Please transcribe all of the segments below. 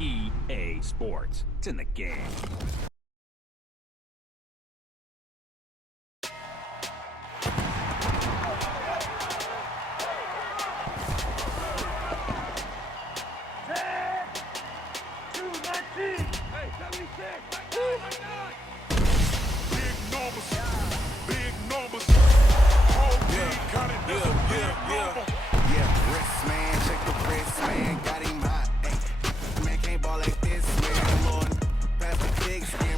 EA Sports. It's in the game. Got him hot, man can't ball like this, man. Lord, pass the big skin.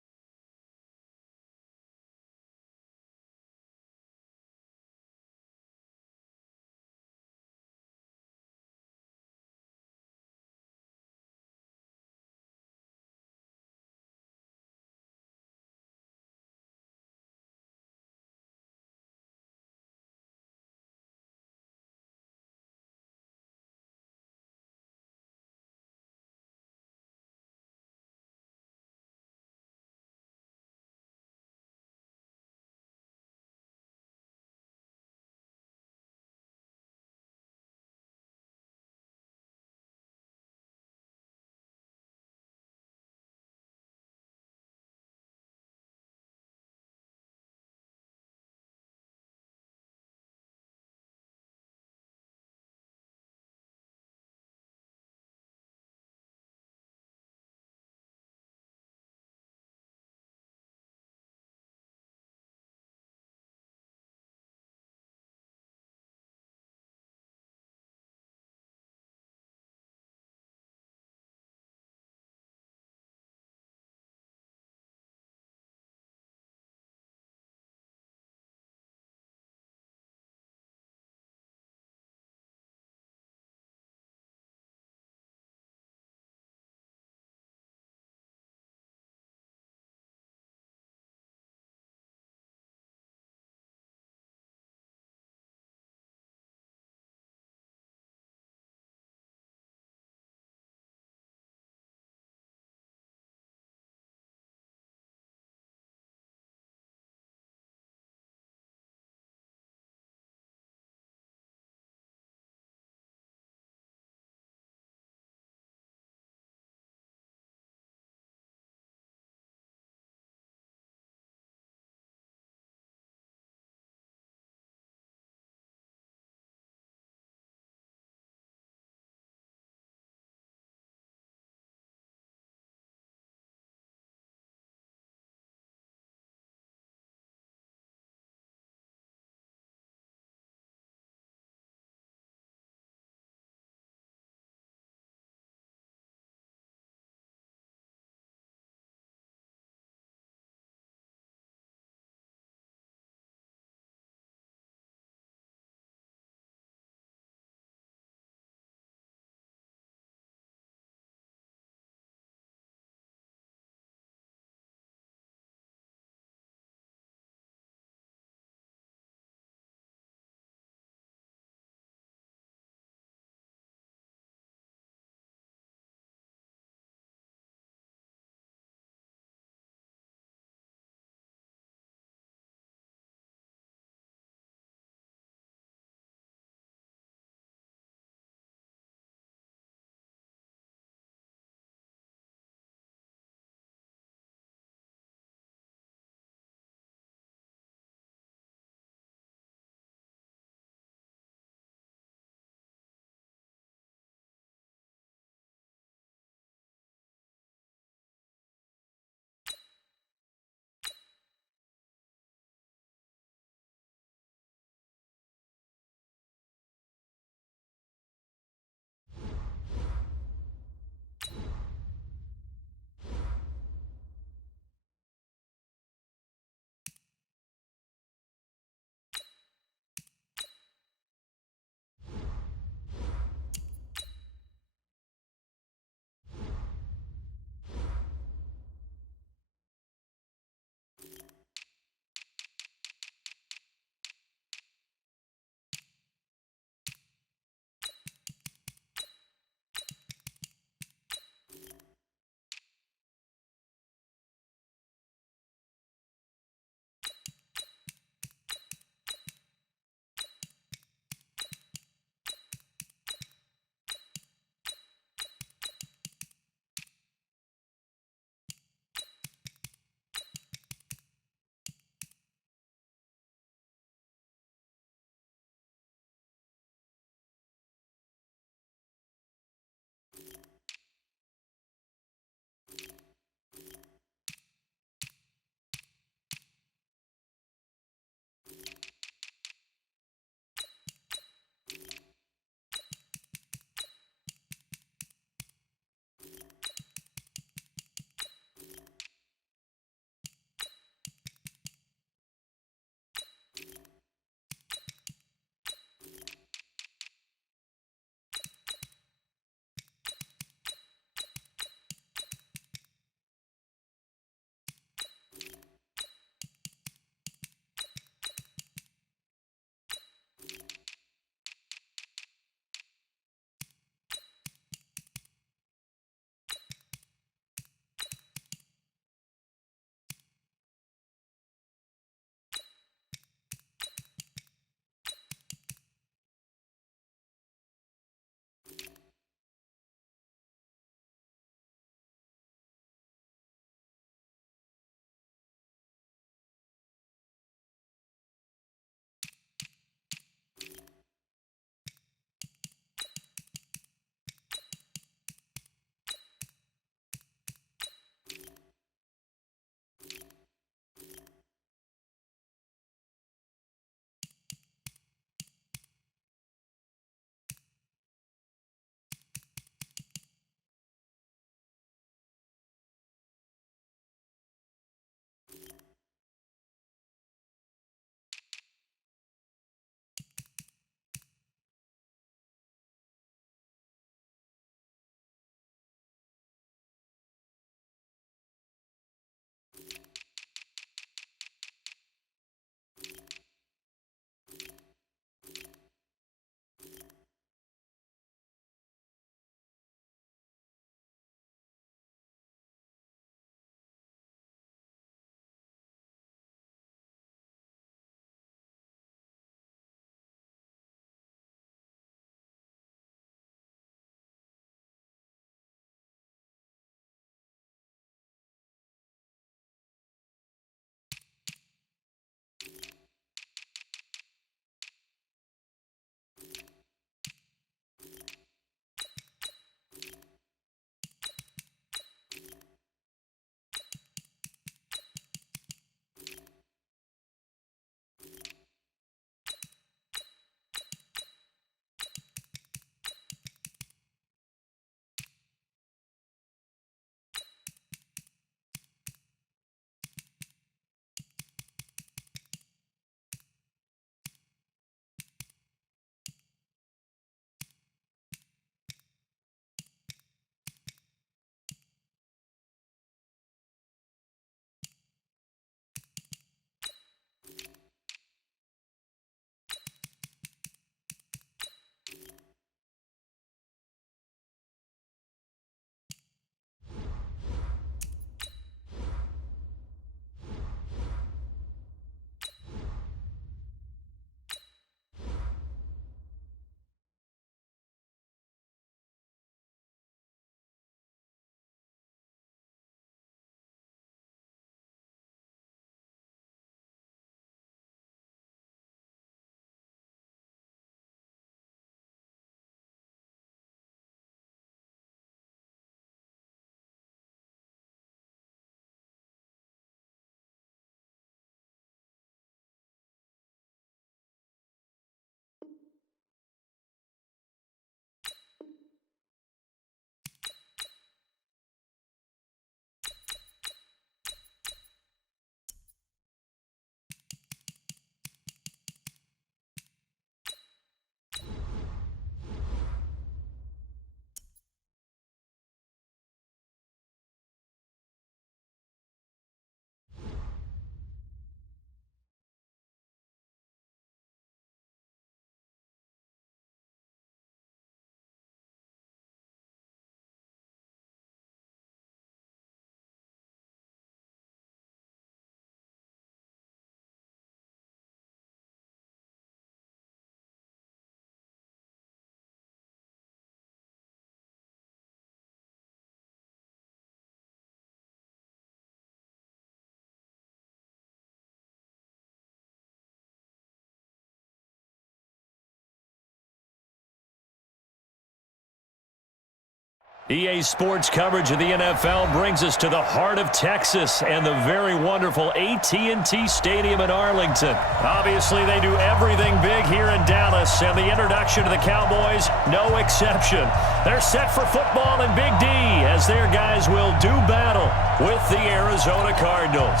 EA Sports coverage of the NFL brings us to the heart of Texas and the very wonderful AT&T Stadium in Arlington. Obviously, they do everything big here in Dallas, and the introduction to the Cowboys, no exception. They're set for football in Big D as their guys will do battle with the Arizona Cardinals.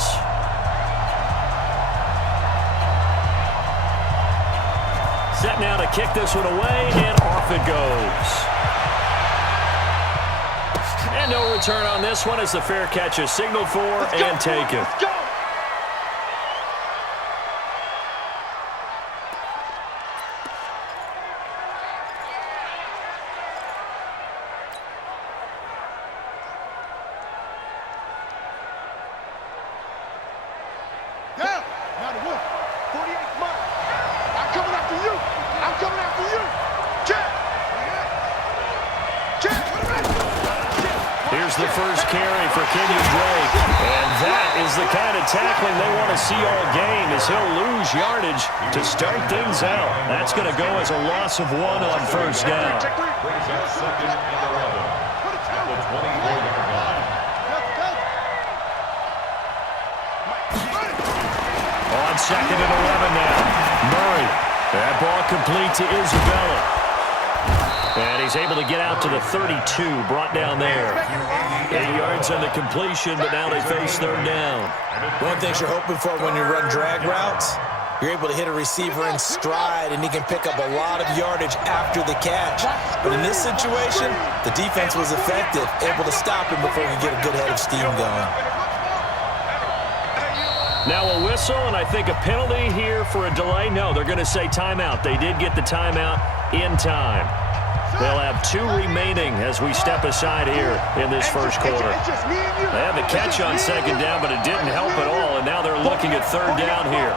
Set now to kick this one away, and off it goes. And no return on this one as the fair catch is signaled for and taken. Let's go. Down. Not a wolf. 48 mark. I'm coming after you. I'm coming after you. Check. Check. Here's the first carry for Kenyon Drake. And that is the kind of tackling they want to see all game as he'll lose yardage to start things out. That's going to go as a loss of 1 on first down. On second and 11 now. Murray. That ball complete to Isabella. And he's able to get out to the 32, brought down there. 8 yards on the completion, but now they face third down. One of the things you're hoping for when you run drag routes, you're able to hit a receiver in stride, and he can pick up a lot of yardage after the catch. But in this situation, the defense was effective, able to stop him before he could get a good head of steam going. Now a whistle, and I think a penalty here for a delay. No, they're going to say timeout. They did get the timeout in time. They'll have 2 remaining as we step aside here in this first quarter. They had the catch on second down, but it didn't help at all, and now they're looking at third down here.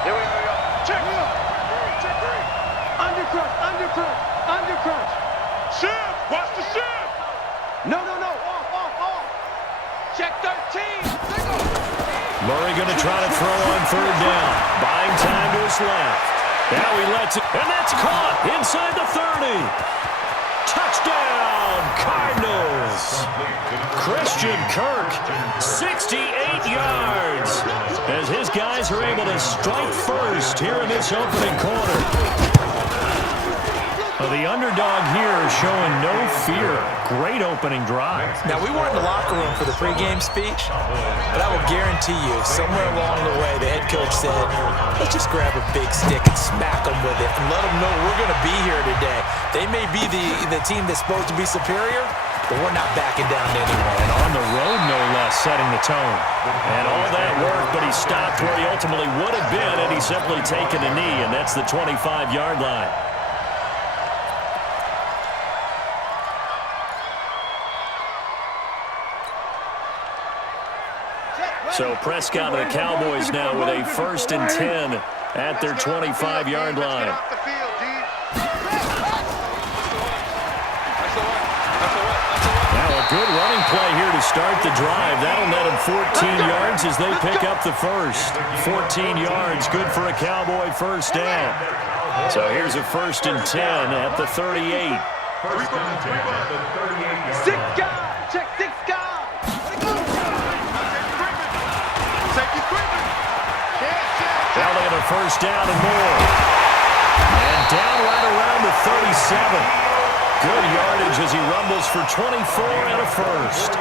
Here we go. Check. Undercrunch. Shift. Watch the shift. No. Off. Check 13. Murray going to try to throw on third down. Buying time to his left. Now he lets it, and that's caught inside the 30. Touchdown, Cardinals. Christian Kirk, 68 yards, as his guys are able to strike first here in this opening quarter. The underdog here is showing no fear. Great opening drive. Now, we weren't in the locker room for the pregame speech, but I will guarantee you, somewhere along the way, the head coach said, let's just grab a big stick and smack them with it and let them know we're going to be here today. They may be the team that's supposed to be superior, but we're not backing down to anyone. And on the road, no less, setting the tone. And all that work, but he stopped where he ultimately would have been, and he's simply taken a knee, and that's the 25-yard line. So Prescott and the Cowboys now with a 1st and 10 at their 25-yard line. Now a good running play here to start the drive. That'll net them 14 yards as they pick up the first. 14 yards, good for a Cowboy first down. So here's a 1st and 10 at the 38. First and 10 at the 38. 6 guys. Check 6 guys. Now they get a first down and more. And down right around the 37. Good yardage as he rumbles for 24 and a first.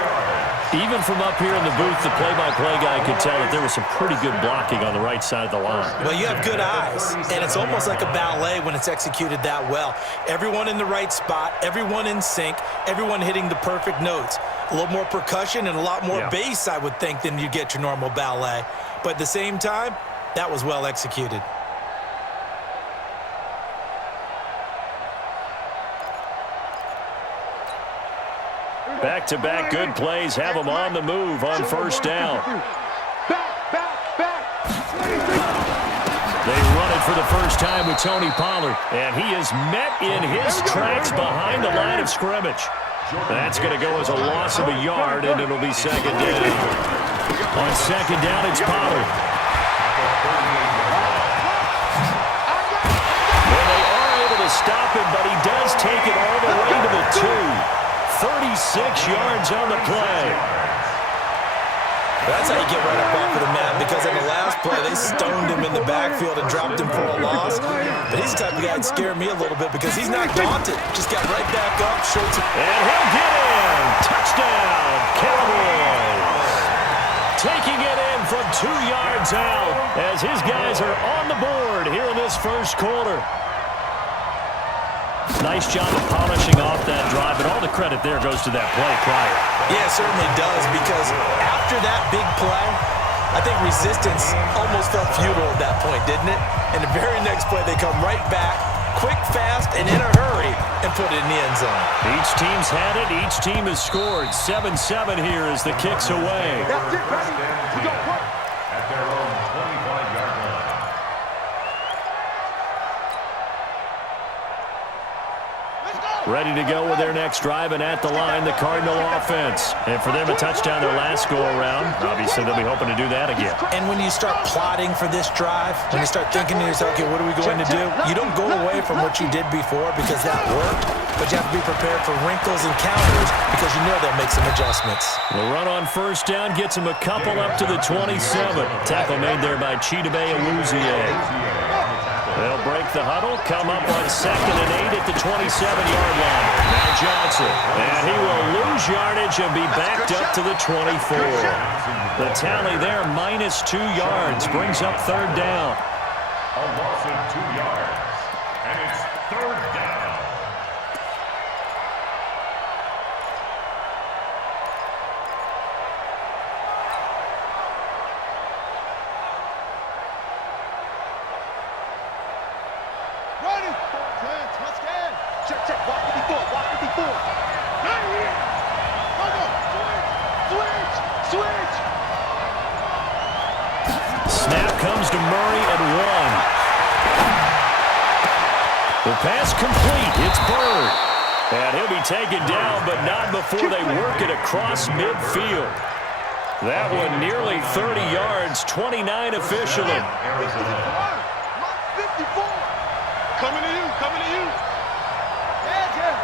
Even from up here in the booth, the play-by-play guy could tell that there was some pretty good blocking on the right side of the line. Well, you have good eyes, and it's almost like a ballet when it's executed that well. Everyone in the right spot, everyone in sync, everyone hitting the perfect notes. A little more percussion and a lot more bass, I would think, than you get your normal ballet. But at the same time, that was well executed. Back-to-back good plays have them on the move on first down. They run it for the first time with Tony Pollard, and he is met in his tracks behind the line of scrimmage. That's going to go as a loss of a yard, and it'll be second down. On second down, it's Pollard. Well, they are able to stop him, but he does take it all the way to the 2. yards on the play. That's how you get right up off of the mat, because in the last play, they stoned him in the backfield and dropped him for a loss. But he's the type of guy that scared me a little bit because he's not daunted. Just got right back up, showed some... And he'll get in. Touchdown, Cowboys. Taking it in from 2 yards out as his guys are on the board here in this first quarter. Nice job of polishing off that drive, but all the credit there goes to that play prior. Yeah, it certainly does, because after that big play, I think resistance almost felt futile at that point, didn't it? And the very next play, they come right back, quick, fast, and in a hurry, and put it in the end zone. Each team's had it. Each team has scored. 7-7 here as the kick's away. That's it, baby. We got work. At their own 25-yard line. Ready to go with their next drive, and at the line, the Cardinal offense. And for them, a touchdown their last go-around. Obviously, they'll be hoping to do that again. And when you start plotting for this drive, when you start thinking to yourself, okay, what are we going to do? You don't go away from what you did before because that worked, but you have to be prepared for wrinkles and counters because you know they'll make some adjustments. The run on first down gets him a couple up to the 27. Tackle made there by Chidobe Awuzie. They'll break the huddle, come up on 2nd and 8 at the 27-yard line. Now Johnson, and he will lose yardage and be backed up to the 24. The tally there, -2 yards, brings up 3rd down. A loss of 2 yards, and it's 3rd down. Running. Touchdown. Check, check. Walk 54. Walk 54. Right here. Come on. Switch. Switch. Snap comes to Murray at 1. The pass complete. It's Bird. And he'll be taken down, but not before they work it across midfield. That one nearly 30 yards, 29 officially. Arizona. 54. Coming to you. Coming to you. Yeah, yeah.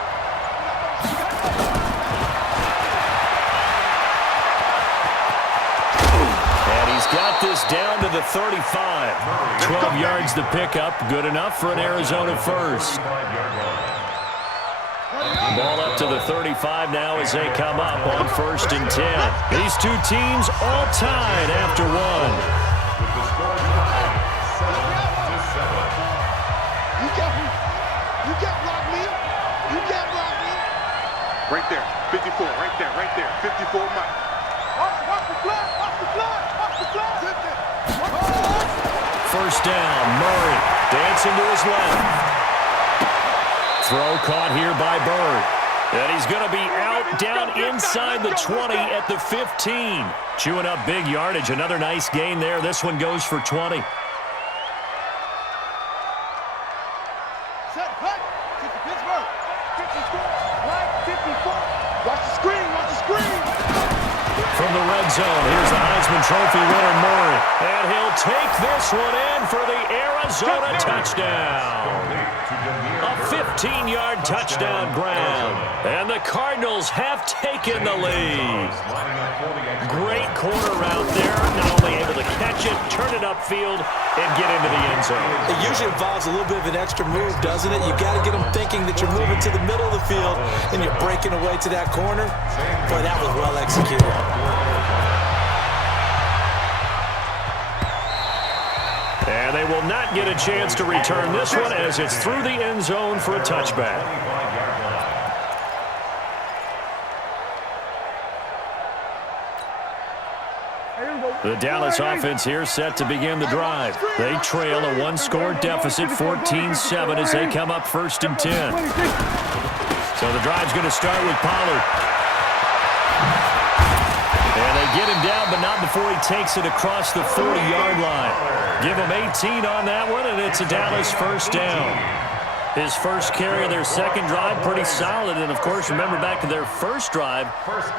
And he's got this down to the 35. 12 yards to pick up. Good enough for an Arizona first. Ball up to the 35 now as they come up on 1st and 10. These two teams all tied after one. With the score tied 7-7. You can't block me. You can't block me. Right there. 54. Right there. Right there. 54 Mike. Watch the flag. Watch the flag. Watch the flag. First down, Murray dancing to his left. Throw caught here by Bird. And he's going to be out down inside the 20 at the 15. Chewing up big yardage. Another nice gain there. This one goes for 20. Set, cut. Take the Pittsburgh. 54. Right, 54. Watch the screen. Watch the screen. From the red zone, here's the Heisman Trophy winner, Murray. And he'll take this one in for the Arizona touchdown. A 15-yard touchdown grab. And the Cardinals have taken the lead. Great corner route there. Not only able to catch it, turn it upfield, and get into the end zone. It usually involves a little bit of an extra move, doesn't it? You've got to get them thinking that you're moving to the middle of the field and you're breaking away to that corner. Boy, that was well executed. And they will not get a chance to return this one as it's through the end zone for a touchback. The Dallas offense here set to begin the drive. They trail a one-score deficit, 14-7, as they come up 1st and 10. So the drive's going to start with Pollard. And they get him down, but not before he takes it across the 40-yard line. Give him 18 on that one, and it's a Dallas first down. His first carry of their second drive, pretty solid. And, of course, remember back to their first drive,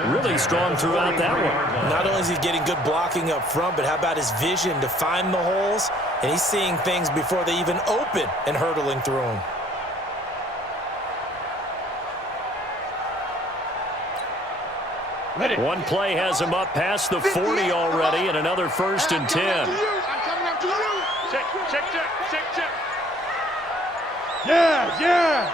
really strong throughout that one. Not only is he getting good blocking up front, but how about his vision to find the holes? And he's seeing things before they even open and hurdling through them. One play has him up past the 40 already, and another 1st and 10. I'm coming after you. Check. Yeah.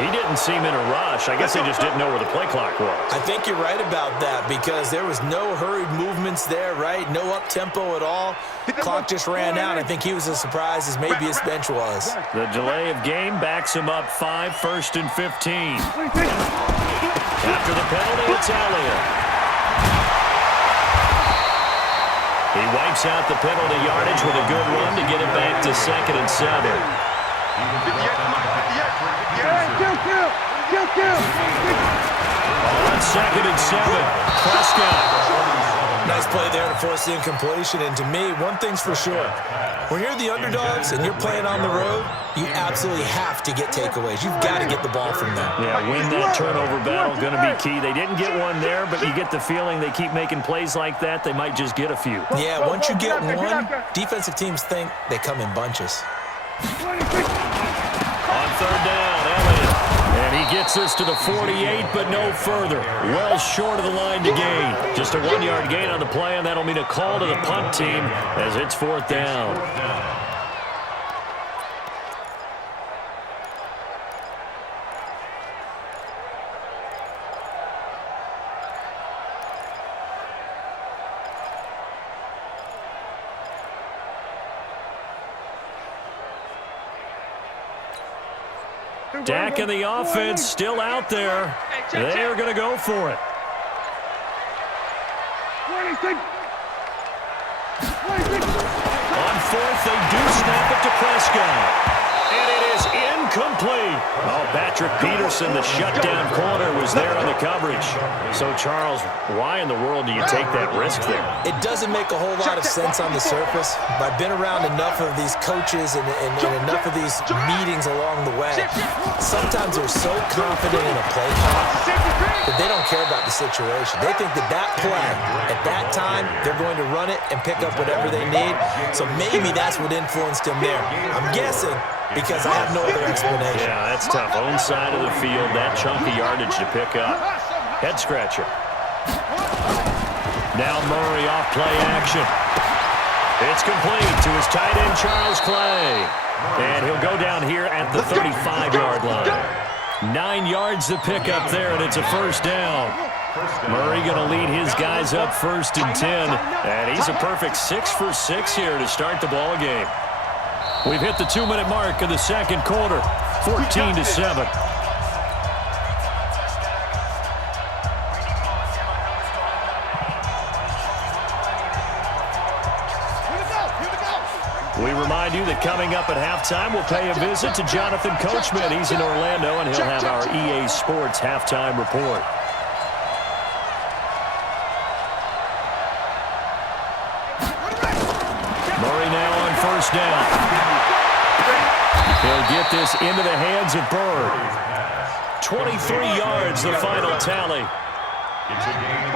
He didn't seem in a rush. I guess they just didn't know where the play clock was. I think you're right about that because there was no hurried movements there, right? No up-tempo at all. Clock just ran out. I think he was as surprised as maybe his bench was. The delay of game backs him up 5, 1st and 15. After the penalty, it's Elliott. He wipes out the penalty yardage with a good run to get it back to 2nd and 7. On 2nd and 7, Prescott. Nice play there to force the incompletion. And to me, one thing's for sure. When you're the underdogs and you're playing on the road, you absolutely have to get takeaways. You've got to get the ball from them. Yeah, win that turnover battle, going to be key. They didn't get one there, but you get the feeling they keep making plays like that, they might just get a few. Yeah, once you get one, defensive teams think they come in bunches. On 3rd down, Elliott. And he gets us to the 48, but no further. Well short of the line to gain. Just a 1-yard gain on the play, and that'll mean a call to the punt team as it's 4th down. Dak and the offense still out there. They are going to go for it. On 4th, they do snap it to Prescott. And it is incomplete. Oh, Patrick Peterson, the shutdown corner, was there on the coverage. So, Charles, why in the world do you take that risk there? It doesn't make a whole lot of sense on the surface. But I've been around enough of these coaches and enough of these meetings along the way. Sometimes they're so confident in a play call that they don't care about the situation. They think that play, at that time, they're going to run it and pick up whatever they need. So maybe that's what influenced him there. I'm guessing because I have no other explanation. Yeah, that's tough. Own side of the field, that chunk of yardage to pick up. Head scratcher. Now Murray off play action. It's complete to his tight end, Charles Clay. And he'll go down here at the 35-yard line. 9 yards to pick up there, and it's a 1st down. Murray going to lead his guys up 1st and 10. And he's a perfect 6 for 6 here to start the ball game. We've hit the 2-minute mark in the 2nd quarter, 14-7. We remind you that coming up at halftime, we'll pay a visit to Jonathan Coachman. He's in Orlando, and he'll have our EA Sports halftime report. Murray now on 1st down. He'll get this into the hands of Bird. 23 yards, the final tally.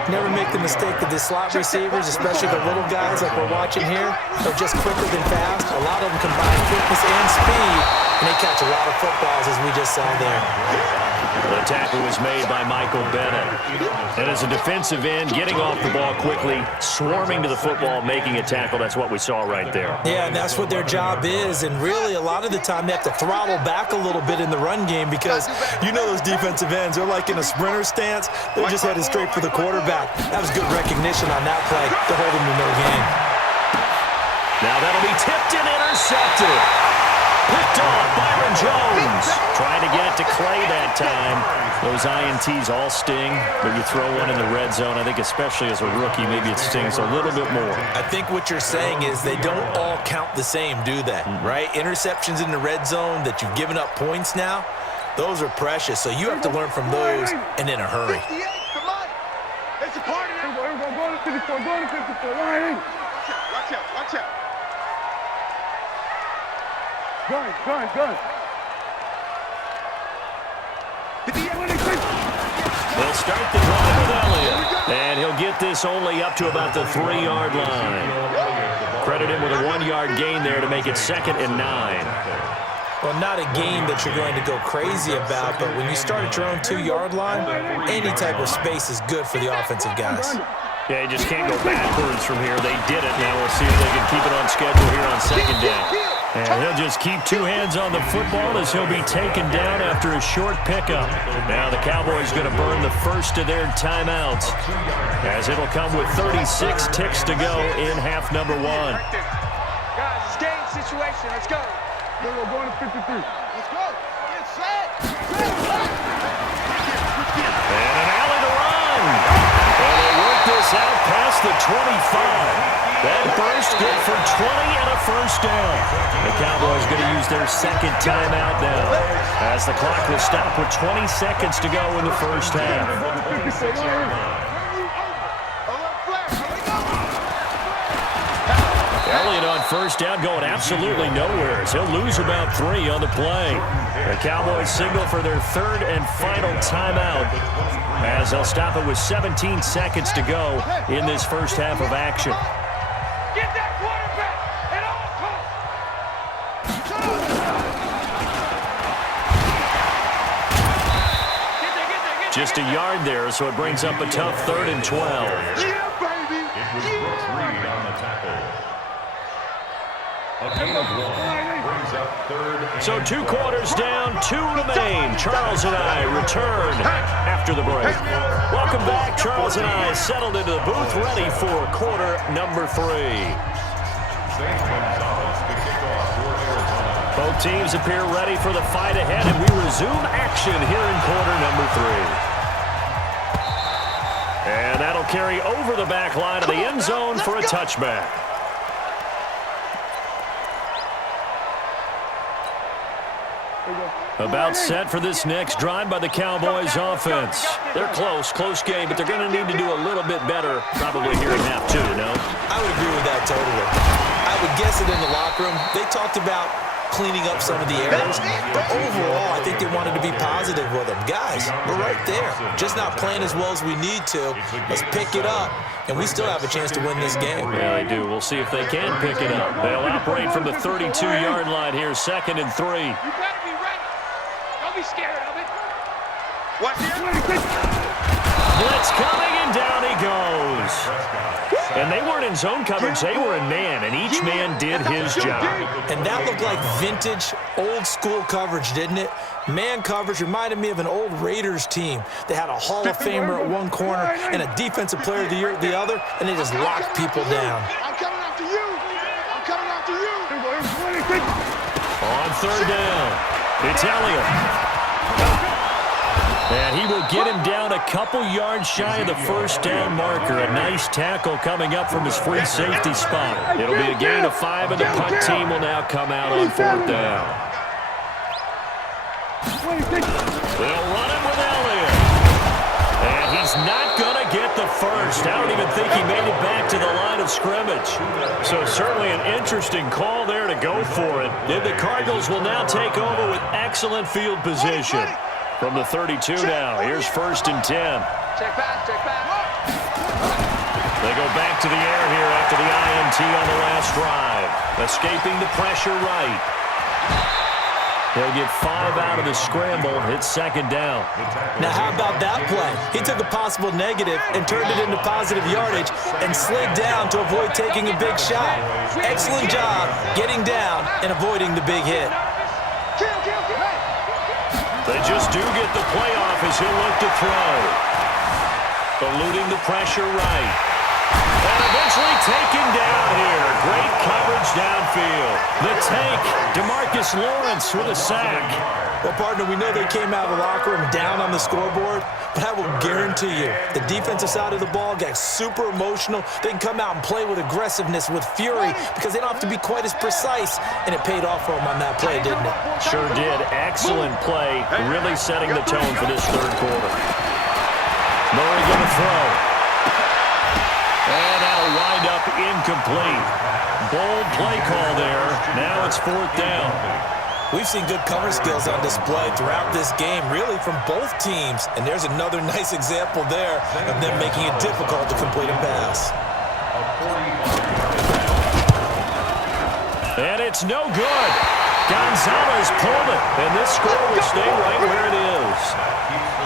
Never make the mistake of the slot receivers, especially the little guys like we're watching here. They're just quicker than fast. A lot of them combine quickness and speed, and they catch a lot of footballs, as we just saw there. The tackle was made by Michael Bennett. And as a defensive end, getting off the ball quickly, swarming to the football, making a tackle, that's what we saw right there. Yeah, and that's what their job is. And really, a lot of the time, they have to throttle back a little bit in the run game because you know those defensive ends, they're like in a sprinter stance. They're just headed straight for the quarterback. That was good recognition on that play to hold him to no gain. Now that'll be tipped and intercepted. Picked off Byron Jones. Trying to get it to Clay that time. Those INTs all sting, but you throw one in the red zone. I think especially as a rookie, maybe it stings a little bit more. I think what you're saying is they don't all count the same, do they? Right? Interceptions in the red zone that you've given up points now, those are precious. So you have to learn from those and in a hurry. It's a party. Go to 54. Watch out. Gun. They'll start the drive with Elliott. And he'll get this only up to about the 3-yard line. Credit him with a 1-yard gain there to make it 2nd and 9. Well, not a game that you're going to go crazy about, but when you start at your own 2-yard line, any type of space is good for the offensive guys. Yeah, you just can't go backwards from here. They did it. Now we'll see if they can keep it on schedule here on second down. And he'll just keep two hands on the football as he'll be taken down after a short pickup. Now the Cowboys going to burn the first of their timeouts as it'll come with 36 ticks to go in half number 1. Guys, it's game situation. Let's go. We're going to 53. Let's go. Get set. And an alley to run. And they work this out past the 25. That burst good for 20 and a first down. The Cowboys going to use their second timeout now as the clock will stop with 20 seconds to go in the first half. Elliott on first down going absolutely nowhere as he'll lose about 3 on the play. The Cowboys signal for their third and final timeout as they'll stop it with 17 seconds to go in this first half of action. Get that quarterback at all costs. Just a yard there, so it brings up a tough 3rd and 12. Yeah, baby. It was Brooks Reed on the tackle. A gain of 1 brings up 3rd and So 2 quarters down, 2 remain. Charles and I return after the break. Welcome back. Charles and I settled into the booth, ready for quarter number 3. Both teams appear ready for the fight ahead, and we resume action here in quarter number 3. And that'll carry over the back line of the end zone for a touchback. About set for this next drive by the Cowboys offense. They're close game, but they're going to need to do a little bit better probably here in half 2, no? I would agree with that totally. I would guess it in the locker room. They talked about cleaning up some of the errors, but overall, I think they wanted to be positive with them. Guys, we're right there. Just not playing as well as we need to. Let's pick it up, and we still have a chance to win this game. Yeah, they do. We'll see if they can pick it up. They'll operate from the 32-yard line here, 2nd and 3. You better be ready. Don't be scared of it. Watch it. Blitz coming, and down he goes. And they weren't in zone coverage. They were in man, and each man did his job. And that looked like vintage, old-school coverage, didn't it? Man coverage reminded me of an old Raiders team. They had a Hall of Famer at one corner and a Defensive Player of the Year at the other, and they just locked people down. I'm coming after you. I'm coming after you. On 3rd down, it's Elliott. And he will get him down a couple yards shy of the first down marker. A nice tackle coming up from his free safety spot. It'll be a gain of 5, and the punt team will now come out on 4th down. They'll run it with Elliott. And he's not going to get the first. I don't even think he made it back to the line of scrimmage. So certainly an interesting call there to go for it. And the Cardinals will now take over with excellent field position. From the 32 now, here's 1st and 10. Check pass. They go back to the air here after the INT on the last drive. Escaping the pressure right. They'll get 5 out of the scramble. It's 2nd down. Now, how about that play? He took a possible negative and turned it into positive yardage and slid down to avoid taking a big shot. Excellent job getting down and avoiding the big hit. They just do get the play off as he'll look to throw. Eluding the pressure right. And eventually taken down here. Great coverage downfield. The tank, DeMarcus Lawrence with a sack. Well, partner, we know they came out of the locker room down on the scoreboard, but I will guarantee you the defensive side of the ball got super emotional. They can come out and play with aggressiveness, with fury, because they don't have to be quite as precise, and it paid off for them on that play, didn't it? Sure did. Excellent play, really setting the tone for this 3rd quarter. Murray going to throw. And that'll wind up incomplete. Bold play call there. Now it's 4th down. We've seen good cover skills on display throughout this game, really from both teams. And there's another nice example there of them making it difficult to complete a pass. And it's no good. Gonzalez pulled it, and this score will stay right where it is.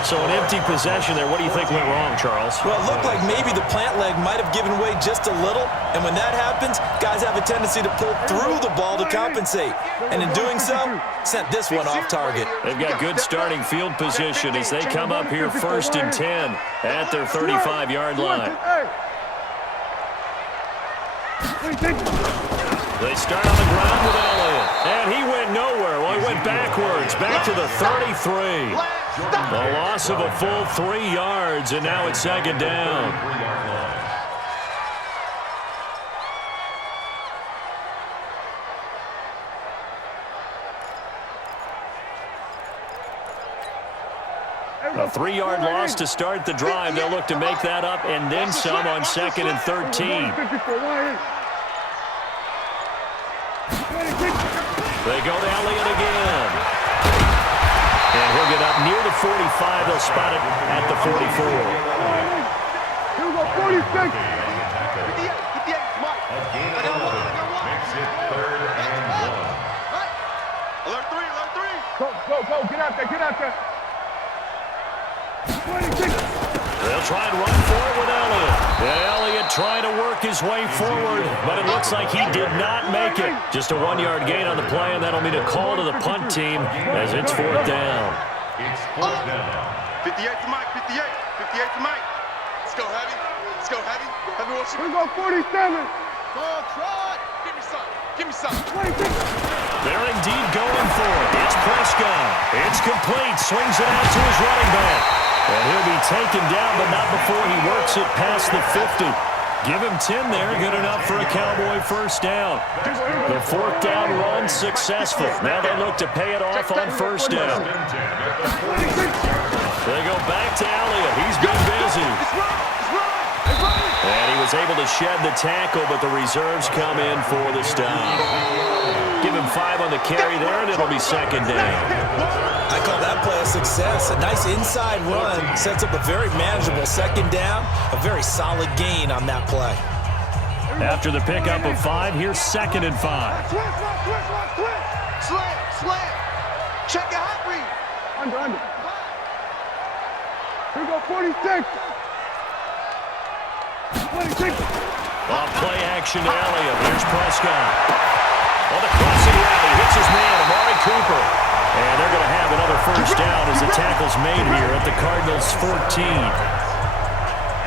So an empty possession there. What do you think went wrong, Charles? Well, it looked like maybe the plant leg might have given way just a little, and when that happens, guys have a tendency to pull through the ball to compensate, and in doing so, sent this one off target. They've got good starting field position as they come up here 1st and 10 at their 35-yard line. They start on the ground with Elliott, and he went nowhere. Well, he went backwards, back to the 33. The loss of a full 3 yards, and now it's 2nd down. A 3-yard loss to start the drive. They'll look to make that up and then some on 2nd and 13. They go to Elliott again. And he'll get up near the 45. They'll spot it at the 44. Here we go, 46. 58, Mike. I got one. Makes it 3rd and 1. Alert 3, alert 3. Go, get out there. 26. They'll try and run for it with Elliott. And Elliott trying to work his way forward, but it looks like he did not make it. Just a 1-yard gain on the play, and that'll mean a call to the punt team as it's 4th down. It's 4th down. 58 to Mike, 58 to Mike. Let's go, Heavy. Heavy, what's Here we go, 47. Go, Trot. Give me some. 26. They're indeed going for it. It's Prescott. It's complete. Swings it out to his running back. And he'll be taken down, but not before he works it past the 50. Give him 10 there. Good enough for a Cowboy 1st down. The 4th down run successful. Now they look to pay it off on 1st down. They go back to Elliott. He's been busy. And he was able to shed the tackle, but the reserves come in for the stop. Give him 5 on the carry there, and it'll be 2nd down. I call that play a success. A nice inside run sets up a very manageable 2nd down. A very solid gain on that play. After the pickup of 5, here's 2nd and 5. Slam. Check your hot read. Under. Here we go, 46. 26. Off play action to Elliott. Here's Prescott. On the crossing route, he hits his man, Amari Cooper. And they're going to have another 1st down as the tackle's made here at the Cardinals' 14.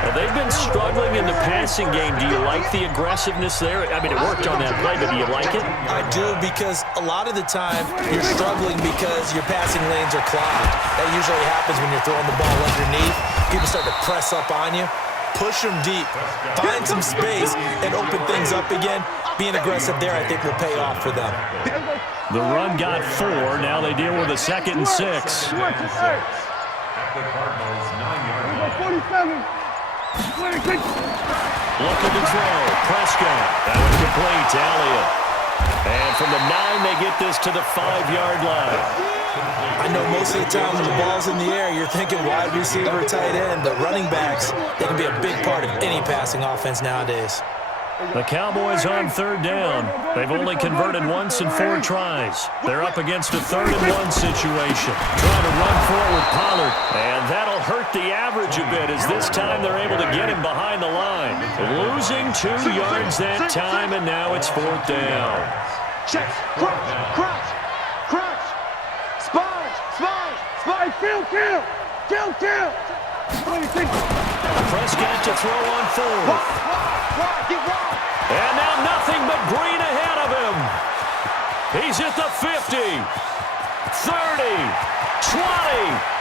Well, they've been struggling in the passing game. Do you like the aggressiveness there? I mean, it worked on that play, but do you like it? I do, because a lot of the time you're struggling because your passing lanes are clogged. That usually happens when you're throwing the ball underneath. People start to press up on you. Push them deep, find some space, and open things up again. Being aggressive there, I think, will pay off for them. The run got 4. Now they deal with a 2nd and 6. At the Cardinals' 9-yard line. 47. 26. Looking to throw. Prescott. That was complete to Elliott. And from the 9, they get this to the 5-yard line. I know most of the time when the ball's in the air, you're thinking wide receiver, tight end, but running backs, they can be a big part of any passing offense nowadays. The Cowboys on 3rd down. They've only converted once in 4 tries. They're up against a 3rd and 1 situation. Trying to run forward with Pollard. And that'll hurt the average a bit as this time they're able to get him behind the line. Losing 2 yards that time, and now it's 4th down. Check. Crouch. Kill. 26. Prescott to throw on 4th. And now nothing but green ahead of him. He's at the 50, 30, 20.